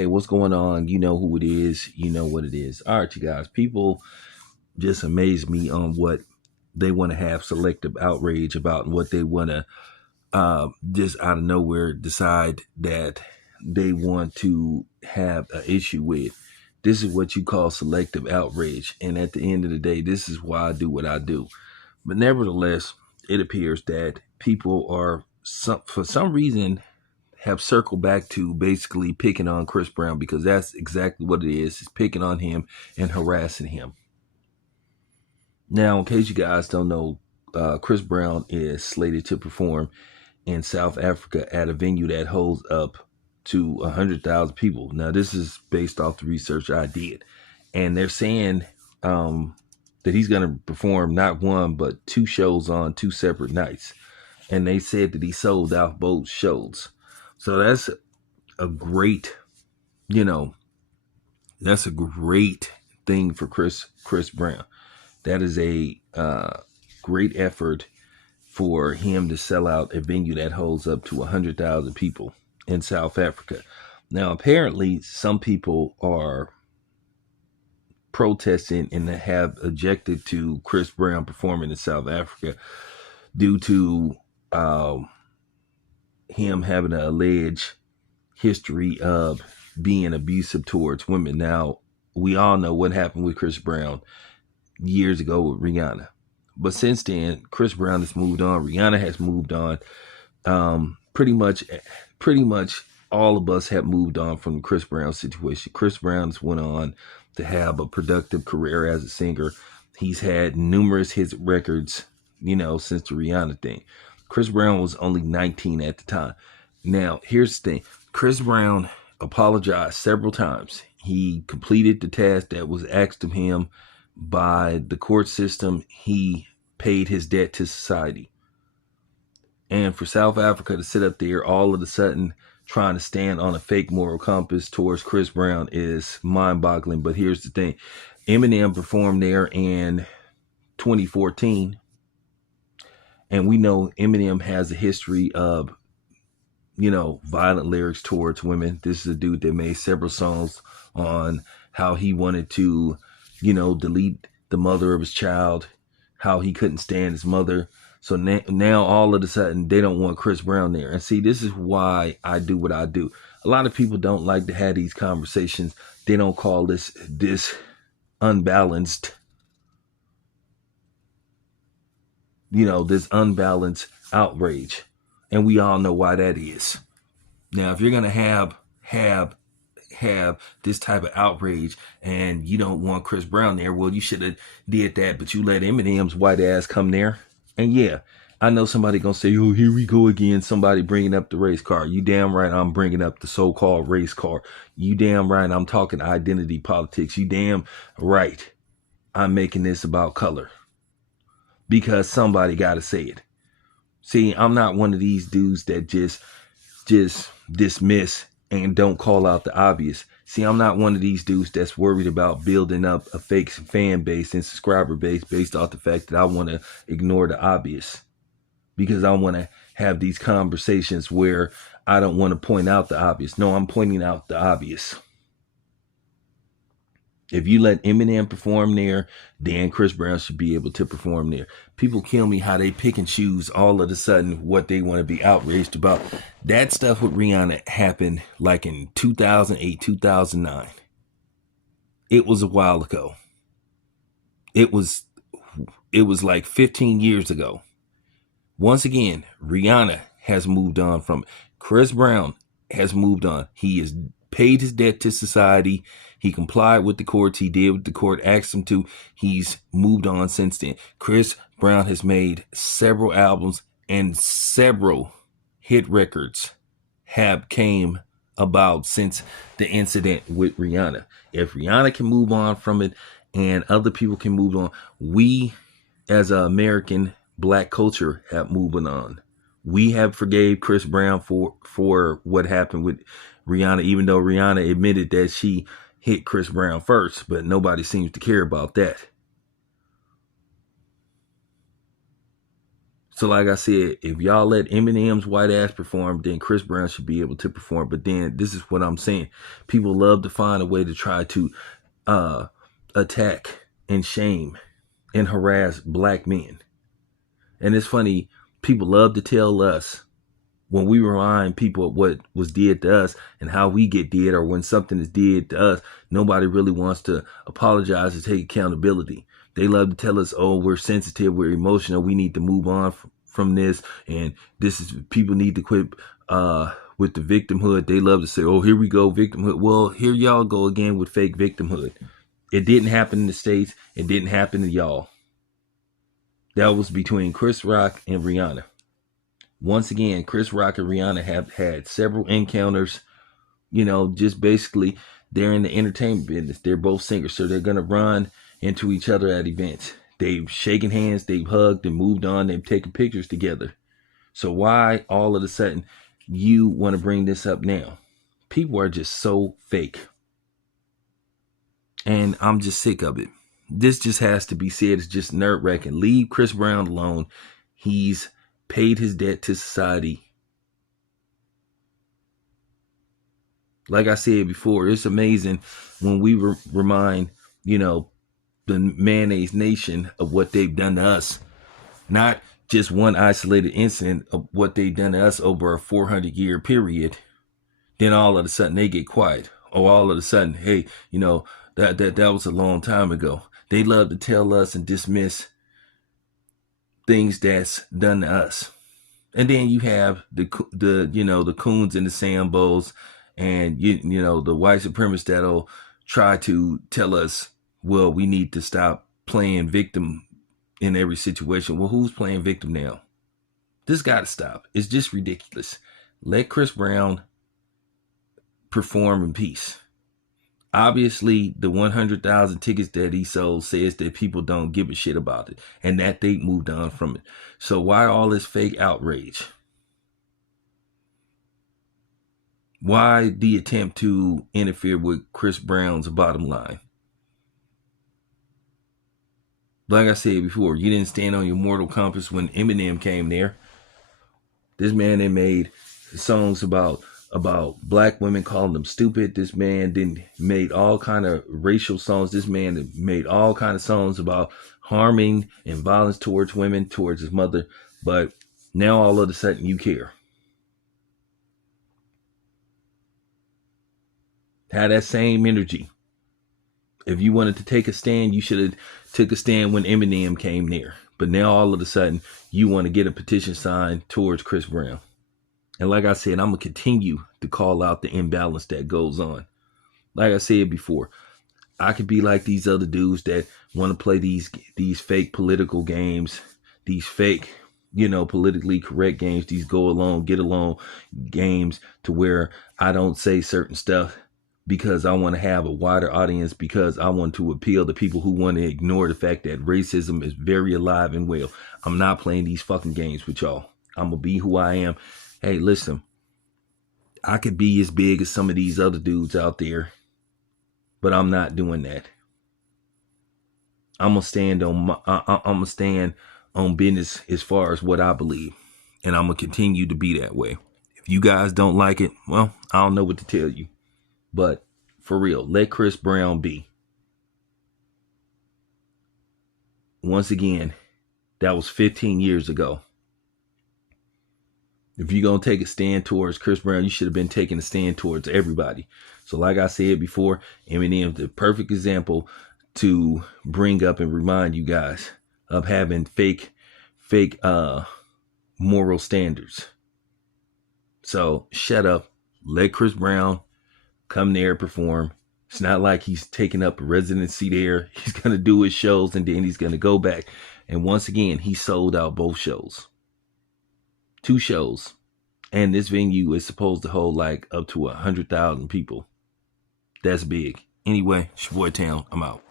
Hey, what's going on? You know who it is. You know what it is. All right, you guys. People just amaze me on what they want to have selective outrage about and what they want to just out of nowhere decide that they want to have an issue with. This is what you call selective outrage. And at the end of the day, this is why I do what I do. But nevertheless, it appears that people are, for some reason, have circled back to basically picking on Chris Brown because that's exactly what it is. It's picking on him and harassing him. Now, in case you guys don't know, Chris Brown is slated to perform in South Africa at a venue that holds up to 100,000 people. Now, this is based off the research I did. And they're saying that he's going to perform not one, but two shows on two separate nights. And they said that he sold out both shows. So that's a great, that's a great thing for Chris Brown. That is a great effort for him to sell out a venue that holds up to 100,000 people in South Africa. Now, apparently, some people are protesting and have objected to Chris Brown performing in South Africa due to him having an alleged history of being abusive towards women. Now, we all know what happened with Chris Brown years ago with Rihanna. But since then, Chris Brown has moved on. Rihanna has moved on. Pretty much all of us have moved on from the Chris Brown situation. Chris Brown's went on to have a productive career as a singer. He's had numerous hit records, since the Rihanna thing. Chris Brown was only 19 at the time. Now, here's the thing. Chris Brown apologized several times. He completed the task that was asked of him by the court system. He paid his debt to society. And for South Africa to sit up there all of a sudden trying to stand on a fake moral compass towards Chris Brown is mind-boggling. But here's the thing. Eminem performed there in 2014. And we know Eminem has a history of, violent lyrics towards women. This is a dude that made several songs on how he wanted to, delete the mother of his child, how he couldn't stand his mother. So now all of a sudden they don't want Chris Brown there. And see, this is why I do what I do. A lot of people don't like to have these conversations. They don't call this unbalanced, this unbalanced outrage. And we all know why that is. Now, if you're going to have this type of outrage and you don't want Chris Brown there, well, you should have did that, but you let Eminem's white ass come there. And yeah, I know somebody going to say, oh, here we go again. Somebody bringing up the race car. You damn right I'm bringing up the so-called race car. You damn right I'm talking identity politics. You damn right I'm making this about color. Because somebody got to say it. See, I'm not one of these dudes that just dismiss and don't call out the obvious. See, I'm not one of these dudes that's worried about building up a fake fan base and subscriber base based off the fact that I want to ignore the obvious. Because I want to have these conversations where I don't want to point out the obvious. No, I'm pointing out the obvious. If you let Eminem perform there, then Chris Brown should be able to perform there. People kill me how they pick and choose all of a sudden what they want to be outraged about. That stuff with Rihanna happened like in 2008, 2009. It was a while ago. It was like 15 years ago. Once again, Rihanna has moved on from it. Chris Brown has moved on. He has paid his debt to society. He complied with the courts. He did what the court asked him to. He's moved on since then. Chris Brown has made several albums and several hit records have came about since the incident with Rihanna. If Rihanna can move on from it and other people can move on, we as an American black culture have moving on. We have forgave Chris Brown for what happened with Rihanna, even though Rihanna admitted that she hit Chris Brown first, but nobody seems to care about that. So like I said, if y'all let Eminem's white ass perform, then Chris Brown should be able to perform. But then this is what I'm saying. People love to find a way to try to attack and shame and harass black men. And it's funny, people love to tell us when we remind people of what was did to us and how we get did, or when something is did to us, nobody really wants to apologize or take accountability. They love to tell us, oh, we're sensitive, we're emotional, we need to move on from this, and this is, people need to quit with the victimhood. They love to say, oh, here we go, victimhood. Well, here y'all go again with fake victimhood. It didn't happen in the States. It didn't happen to y'all. That was between Chris Rock and Rihanna. Once again, Chris Rock and Rihanna have had several encounters. You know, just basically, they're in the entertainment business. They're both singers, so they're going to run into each other at events. They've shaken hands, they've hugged and moved on, they've taken pictures together. So why all of a sudden you want to bring this up now? People are just so fake. And I'm just sick of it. This just has to be said. It's just nerve-wracking. Leave Chris Brown alone. He's paid his debt to society. Like I said before, it's amazing when we remind, you know, the mayonnaise nation of what they've done to us. Not just one isolated incident of what they've done to us over a 400-year period. Then all of a sudden they get quiet. Or all of a sudden, hey, you know, that was a long time ago. They love to tell us and dismiss things that's done to us. And then you have the you know, the coons and the Sambos, and you know, the white supremacists that'll try to tell us, well, we need to stop playing victim in every situation. Well, who's playing victim now? This got to stop. It's just ridiculous. Let Chris Brown perform in peace. Obviously, the 100,000 tickets that he sold says that people don't give a shit about it, and that they moved on from it. So why all this fake outrage? Why the attempt to interfere with Chris Brown's bottom line? Like I said before, you didn't stand on your mortal compass when Eminem came there. This man, they made songs about black women, calling them stupid. This man made all kind of racial songs. This man made all kind of songs about harming and violence towards women, towards his mother. But now all of a sudden you care. Have that same energy. If you wanted to take a stand, you should have took a stand when Eminem came near. But now all of a sudden you want to get a petition signed towards Chris Brown. And like I said, I'm going to continue to call out the imbalance that goes on. Like I said before, I could be like these other dudes that want to play these fake political games, these fake, you know, politically correct games, these go along, get along games, to where I don't say certain stuff because I want to have a wider audience, because I want to appeal to people who want to ignore the fact that racism is very alive and well. I'm not playing these fucking games with y'all. I'm going to be who I am. Hey, listen, I could be as big as some of these other dudes out there, but I'm not doing that. I'm gonna stand on business as far as what I believe, and I'm gonna continue to be that way. If you guys don't like it, well, I don't know what to tell you, but for real, let Chris Brown be. Once again, that was 15 years ago. If you're going to take a stand towards Chris Brown, you should have been taking a stand towards everybody. So like I said before, Eminem, the perfect example to bring up and remind you guys of having fake moral standards. So shut up. Let Chris Brown come there and perform. It's not like he's taking up a residency there. He's going to do his shows and then he's going to go back. And once again, he sold out both shows. 2 shows, and this venue is supposed to hold like up to 100,000 people. That's big. Anyway, it's your boy Town. I'm out.